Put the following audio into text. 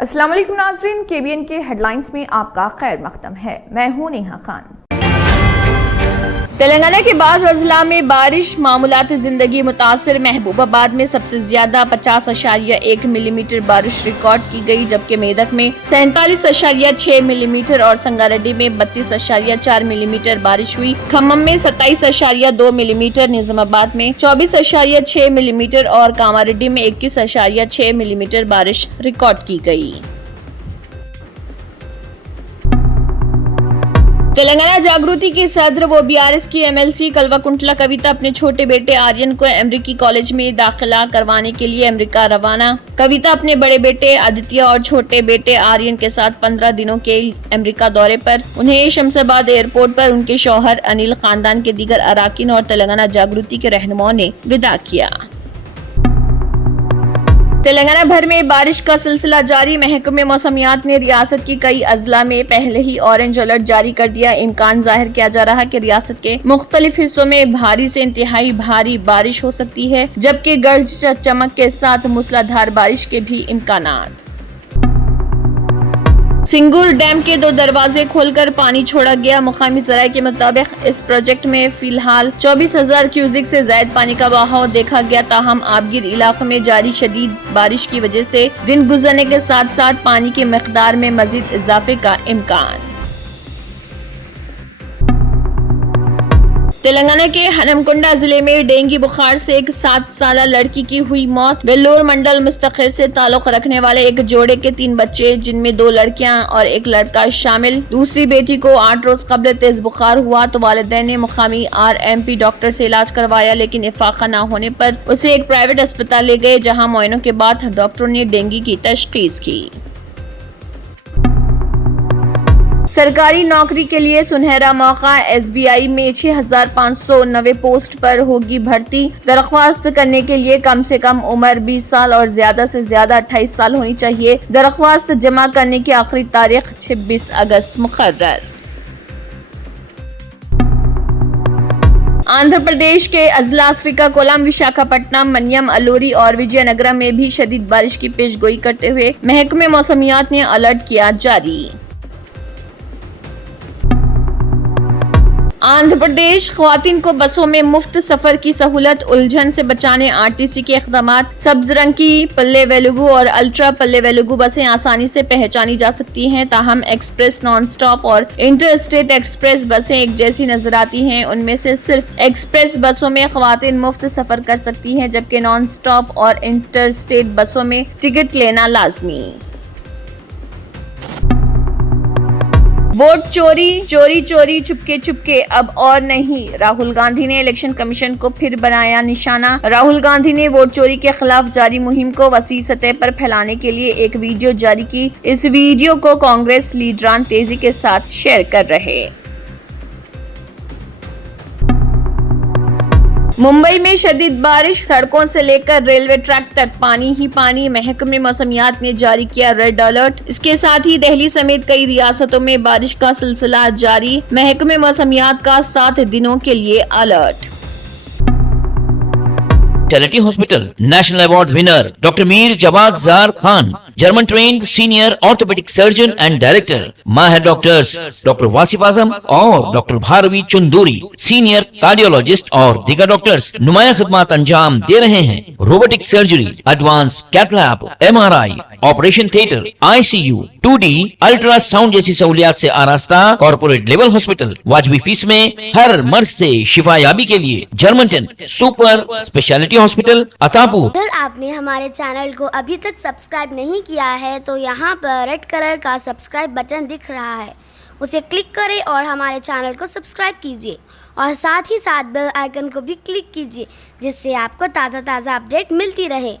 अस्सलाम वालेकुम नाज़रीन, KBN के हेडलाइंस में आपका खैर मकदम है। मैं हूं नेहा खान। तेलंगाना के बाज़ अजला में बारिश, मामूलात जिंदगी मुतासर। महबूबाबाद में सबसे ज्यादा 50.1 मिलीमीटर बारिश रिकॉर्ड की गई, जबकि मेदक में 47.6 मिलीमीटर और संगारेड्डी में 32.4 मिलीमीटर बारिश हुई। खम्मम में 27.2 मिलीमीटर, निजामाबाद में 24.6 मिलीमीटर और कामारेड्डी में 21.6 मिलीमीटर बारिश रिकॉर्ड की गई। तेलंगाना जागृति की सदर व BRS की MLC कल्वाकुंटला कविता अपने छोटे बेटे आर्यन को अमेरिकी कॉलेज में दाखिला करवाने के लिए अमेरिका रवाना। कविता अपने बड़े बेटे आदित्य और छोटे बेटे आर्यन के साथ 15 दिनों के अमेरिका दौरे पर। उन्हें शमशाबाद एयरपोर्ट पर उनके शौहर अनिल, खानदान के दीगर अराकीन और तेलंगाना जागृति के रहनुमाओं ने विदा किया। तेलंगाना भर में बारिश का सिलसिला जारी। महकमे मौसमियात ने रियासत की कई अजला में पहले ही ऑरेंज अलर्ट जारी कर दिया। इम्कान जाहिर किया जा रहा है कि रियासत के मुख्तलिफ हिस्सों में भारी से इंतहाई भारी बारिश हो सकती है, जबकि गर्ज चमक के साथ मूसलाधार बारिश के भी इम्कानात। सिंगूर डैम के 2 दरवाजे खोलकर पानी छोड़ा गया। मुकामी जराये के मुताबिक इस प्रोजेक्ट में फिलहाल 24,000 क्यूसिक से ज्यादा पानी का बहाव देखा गया। ताहम आबगिर इलाके में जारी शदीद बारिश की वजह से दिन गुजरने के साथ साथ पानी की मकदार में मजीद इजाफे का इम्कान। तेलंगाना के हनमकुंडा जिले में डेंगू बुखार से एक 7 साला लड़की की हुई मौत। वेल्लोर मंडल मुस्तकिर से ताल्लुक रखने वाले एक जोड़े के 3 बच्चे, जिनमें 2 लड़कियां और 1 लड़का शामिल। दूसरी बेटी को 8 रोज कबल तेज बुखार हुआ तो वालिदैन ने मुकामी RMP डॉक्टर से इलाज करवाया, लेकिन इफाका न होने पर उसे एक प्राइवेट अस्पताल ले गए, जहाँ मुआयनों के बाद डॉक्टरों ने डेंगू की तशखीस की। सरकारी नौकरी के लिए सुनहरा मौका। SBI में 6,590 पोस्ट पर होगी भर्ती। दरख्वास्त करने के लिए कम से कम उम्र 20 साल और ज्यादा से ज्यादा 28 साल होनी चाहिए। दरख्वास्त जमा करने की आखिरी तारीख 26 अगस्त मुकर्रर। आंध्र प्रदेश के अजला श्रीकाकुलम, विशाखापट्टनम, मन्यम, अलूरी और विजयनगरम में भी शदीद बारिश की पेशगोई करते हुए महकमे मौसमियात ने अलर्ट किया जारी। आंध्र प्रदेश ख्वातीन को बसों में मुफ्त सफर की सहूलत। उलझन से बचाने RTC के इक़दामात। सब्ज रंग की पल्ले वेलुगु और अल्ट्रा पल्ले वेलुगु बसें आसानी से पहचानी जा सकती हैं। ताहम एक्सप्रेस, नॉन स्टॉप और इंटर स्टेट एक्सप्रेस बसें एक जैसी नजर आती हैं। उनमें से सिर्फ एक्सप्रेस बसों में ख्वातीन मुफ्त सफर कर सकती हैं, जबकि नॉन स्टॉप और इंटर स्टेट बसों में टिकट लेना लाजमी। वोट चोरी चोरी चुपके चुपके अब और नहीं। राहुल गांधी ने इलेक्शन कमीशन को फिर बनाया निशाना। राहुल गांधी ने वोट चोरी के खिलाफ जारी मुहिम को वसी सतह पर फैलाने के लिए एक वीडियो जारी की। इस वीडियो को कांग्रेस लीडरान तेजी के साथ शेयर कर रहे। मुंबई में शदीद बारिश, सड़कों से लेकर रेलवे ट्रैक तक पानी ही पानी। महकमे मौसमियात ने जारी किया रेड अलर्ट। इसके साथ ही दिल्ली समेत कई रियासतों में बारिश का सिलसिला जारी। महकमे मौसमियात का 7 दिनों के लिए alert. Speciality hospital national award winner doctor Mir Jawad Jar Khan, German trained senior orthopaedic surgeon and director. माहिर डॉक्टर्स डॉक्टर वासिफ आजम और doctor Bharavi Chunduri, senior cardiologist और दीगर डॉक्टर्स नुमाया खिदमत अंजाम दे रहे हैं। Robotic surgery, advance cath lab, MRI, operation theatre, ICU, 2D ultrasound जैसी सहूलियात से आरास्ता कॉर्पोरेट लेवल हॉस्पिटल। वाजबी फीस में हर मर्ज से शिफायाबी के लिए German ten super speciality hospital Attapur. अगर आपने हमारे चैनल को अभी तक सब्सक्राइब नहीं किया है तो यहाँ पर रेड कलर का सब्सक्राइब बटन दिख रहा है, उसे क्लिक करें और हमारे चैनल को सब्सक्राइब कीजिए और साथ ही साथ बेल आइकन को भी क्लिक कीजिए, जिससे आपको ताज़ा अपडेट मिलती रहे।